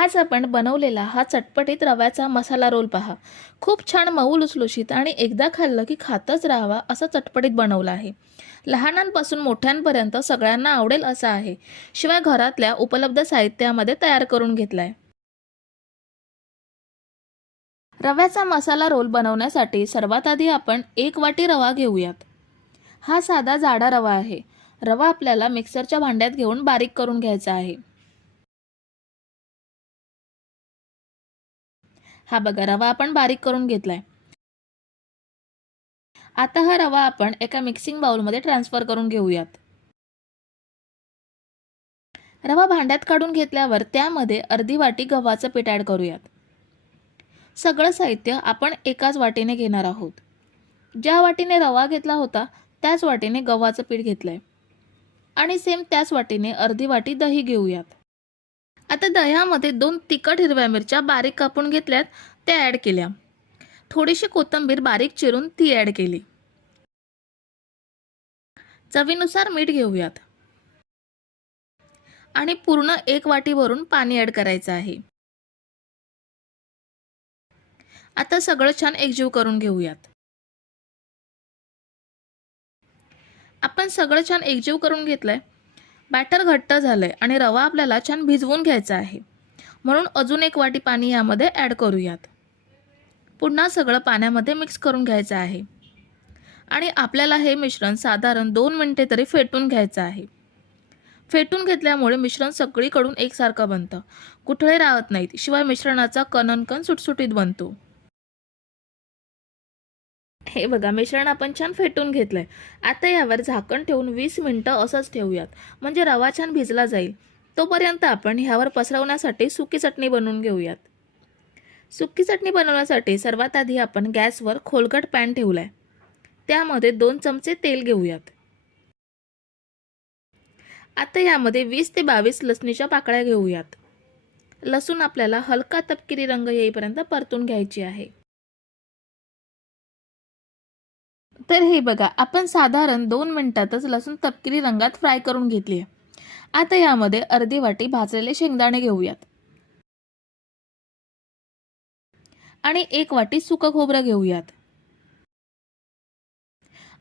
आज आपण बनवलेला हा चटपटीत रव्याचा मसाला रोल पहा. खूप छान मऊ लुसलुशीत आणि एकदा खाल्लं की खातच राहावा असा चटपटीत बनवला आहे. लहानांपासून मोठ्यांपर्यंत सगळ्यांना आवडेल असा आहे. शिवाय घरातल्या उपलब्ध साहित्यामध्ये तयार करून घेतलाय. रव्याचा मसाला रोल बनवण्यासाठी सर्वात आधी आपण एक वाटी रवा घेऊयात. हा साधा जाडा रवा आहे. रवा आपल्याला मिक्सरच्या भांड्यात घेऊन बारीक करून घ्यायचा आहे. हा बघा रवा आपण बारीक करून घेतलाय. आता हा रवा आपण एका मिक्सिंग बाउलमध्ये ट्रान्सफर करून घेऊयात. रवा भांड्यात काढून घेतल्यावर त्यामध्ये अर्धी वाटी गव्हाचं पीठ ॲड करूयात. सगळं साहित्य आपण एकाच वाटीने घेणार आहोत. ज्या वाटीने रवा घेतला होता त्याच वाटीने गव्हाचं पीठ घेतलंय. आणि सेम त्याच वाटीने अर्धी वाटी दही घेऊयात. आता दह्यामध्ये दोन तिखट हिरव्या मिरच्या बारीक कापून घेतल्यात त्या ॲड केल्या. थोडीशी कोथिंबीर बारीक चिरून ती ॲड केली. चवीनुसार मीठ घेऊयात. आणि पूर्ण एक वाटी भरून पाणी ॲड करायचं आहे. आता सगळं छान एकजीव करून घेऊयात. आपण सगळं छान एकजीव करून घेतलंय बॅटर घट्ट झालं आहे आणि रवा आपल्याला छान भिजवून घ्यायचा आहे. म्हणून अजून एक वाटी पाणी यामध्ये ॲड करूयात. पुन्हा सगळं पाण्यामध्ये मिक्स करून घ्यायचं आहे. आणि आपल्याला हे मिश्रण साधारण दोन मिनटे तरी फेटून घ्यायचं आहे. फेटून घेतल्यामुळे मिश्रण सगळीकडून एकसारखं बनतं. कुठळे राहत नाहीत शिवाय मिश्रणाचा कणनकण सुटसुटीत बनतो. हे बघा मिश्रण आपण छान फेटून घेतलं आहे आता यावर झाकण ठेवून वीस मिनटं असंच ठेवूयात. म्हणजे रवा छान भिजला जाईल. तोपर्यंत आपण ह्यावर पसरवण्यासाठी सुकी चटणी बनवून घेऊयात. सुकी चटणी बनवण्यासाठी सर्वात आधी आपण गॅसवर खोलगट पॅन ठेवला आहे त्यामध्ये दोन चमचे तेल घेऊयात. आता यामध्ये वीस ते बावीस लसणीच्या पाकळ्या घेऊयात. लसूण आपल्याला हलका तपकिरी रंग येईपर्यंत परतून घ्यायची आहे. तर हे बघा आपण साधारण दोन मिनटातच लसूण तपकिरी रंगात फ्राय करून घेतली आहे. आता यामध्ये अर्धी वाटी भाजलेले शेंगदाणे घेऊयात. आणि एक वाटी सुकं खोबरं घेऊयात.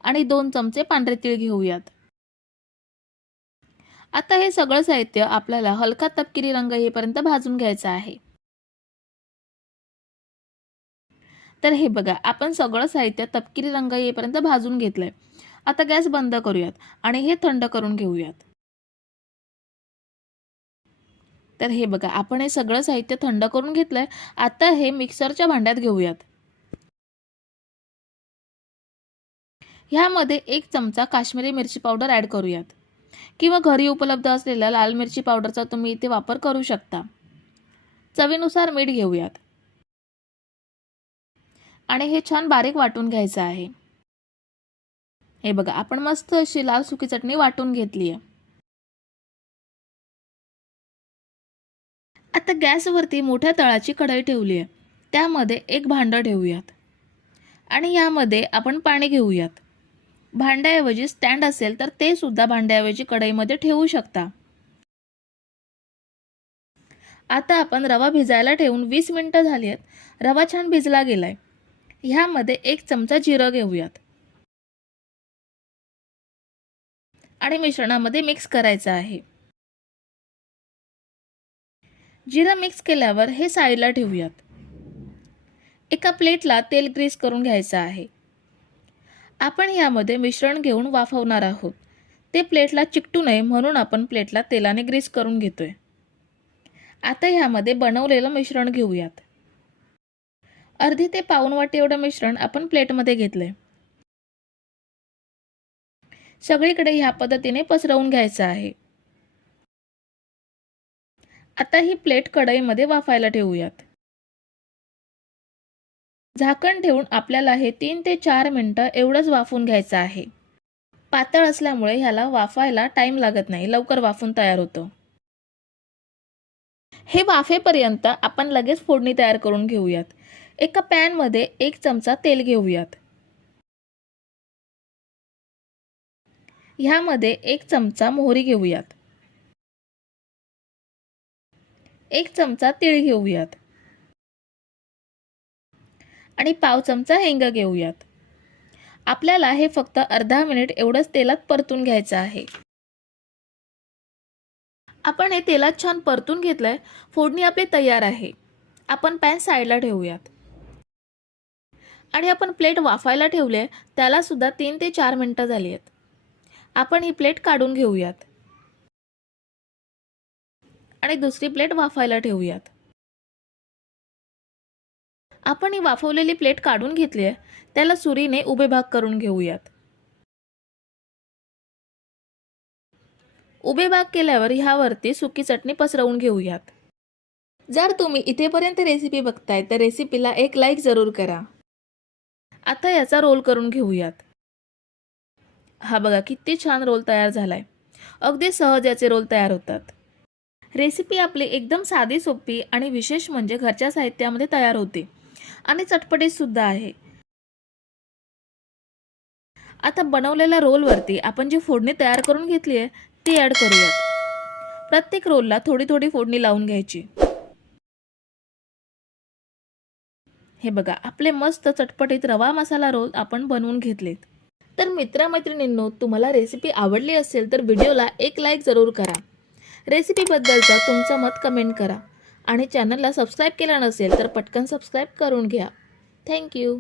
आणि दोन चमचे पांढरे तीळ घेऊयात. आता हे सगळं साहित्य आपल्याला हलका तपकिरी रंग येईपर्यंत भाजून घ्यायचं आहे. तर हे बघा आपण सगळं साहित्य तपकिरी रंग येईपर्यंत भाजून घेतलंय. आता गॅस बंद करूयात आणि हे थंड करून घेऊयात. तर हे बघा आपण हे सगळं साहित्य थंड करून घेतलंय. आता हे मिक्सरच्या भांड्यात घेऊयात. ह्यामध्ये एक चमचा काश्मीरी मिरची पावडर ॲड करूयात. किंवा घरी उपलब्ध असलेल्या लाल मिरची पावडरचा तुम्ही इथे वापर करू शकता. चवीनुसार मीठ घेऊयात. आणि हे छान बारीक वाटून घ्यायचं आहे. हे बघा आपण मस्त अशी लाल सुकी चटणी वाटून घेतली आहे. आता गॅसवरती मोठ्या तळाची कढई ठेवली आहे. त्यामध्ये एक भांडं ठेवूयात. आणि यामध्ये आपण पाणी घेऊयात. भांड्याऐवजी स्टँड असेल तर ते सुद्धा भांड्याऐवजी कढईमध्ये ठेवू शकता. आता आपण रवा भिजायला ठेवून वीस मिनिटं झाली आहेत. रवा छान भिजला गेलाय. ह्यामध्ये एक चमचा जिरं घेऊयात. आणि मिश्रणामध्ये मिक्स करायचं आहे. जिरं मिक्स केल्यावर हे साईडला ठेवूयात. एका प्लेटला तेल ग्रीस करून घ्यायचं आहे. आपण ह्यामध्ये मिश्रण घेऊन वाफवणार आहोत. ते प्लेटला चिकटू नये म्हणून आपण प्लेटला तेलाने ग्रीस करून घेतोय. आता ह्यामध्ये बनवलेलं मिश्रण घेऊयात. अर्धी ते पाऊन वाटी एवढं मिश्रण आपण प्लेटमध्ये घेतलंय. सगळीकडे ह्या पद्धतीने पसरवून घ्यायचं आहे. आता ही प्लेट कढईमध्ये वाफायला ठेवूयात. झाकण ठेवून आपल्याला हे तीन ते चार मिनटं एवढंच वाफून घ्यायचं आहे. पातळ असल्यामुळे ह्याला वाफायला टाइम लागत नाही लवकर वाफून तयार होतं. हे वाफेपर्यंत आपण लगेच फोडणी तयार करून घेऊयात. एका पॅनमध्ये एक चमचा तेल घेऊयात. ह्यामध्ये एक चमचा मोहरी घेऊयात. एक चमचा तीळ घेऊयात. आणि पाव चमचा हिंग घेऊयात. आपल्याला हे फक्त अर्धा मिनिट एवढंच तेलात परतून घ्यायचं आहे. आपण हे तेलात छान परतून घेतलंय फोडणी आपली तयार आहे. आपण पॅन साईडला ठेवूयात. आणि आपण प्लेट वाफायला ठेवले त्यालासुद्धा तीन ते चार मिनटं झाली आहेत आपण ही प्लेट काढून घेऊयात. आणि दुसरी प्लेट वाफायला ठेवूयात. आपण ही वाफवलेली प्लेट काढून घेतली आहे त्याला सुरीने उभे भाग करून घेऊयात. उभे भाग केल्यावर ह्यावरती सुकी चटणी पसरवून घेऊयात. जर तुम्ही इथेपर्यंत रेसिपी बघताय तर रेसिपीला एक लाईक जरूर करा. आता याचा रोल करून घेऊयात. हा बघा किती छान रोल तयार झालाय. अगदी सहज याचे रोल तयार होतात. रेसिपी आपली एकदम साधी सोपी आणि विशेष म्हणजे घरच्या साहित्यामध्ये तयार होते. आणि चटपटीत सुद्धा आहे. आता बनवलेल्या रोलवरती आपण जी फोडणी तयार करून घेतली आहे ती ॲड करूयात. प्रत्येक रोलला थोडी थोडी फोडणी लावून घ्यायची. हे बघा आपले मस्त चटपटीत रवा मसाला रोल आपण बनवून घेतलेत. तर मित्रमैत्रिणींनो तुम्हाला रेसिपी आवडली असेल तर व्हिडिओला एक लाईक जरूर करा. रेसिपीबद्दलचं तुमचं मत कमेंट करा. आणि चॅनलला सबस्क्राईब केला नसेल तर पटकन सबस्क्राईब करून घ्या. थँक्यू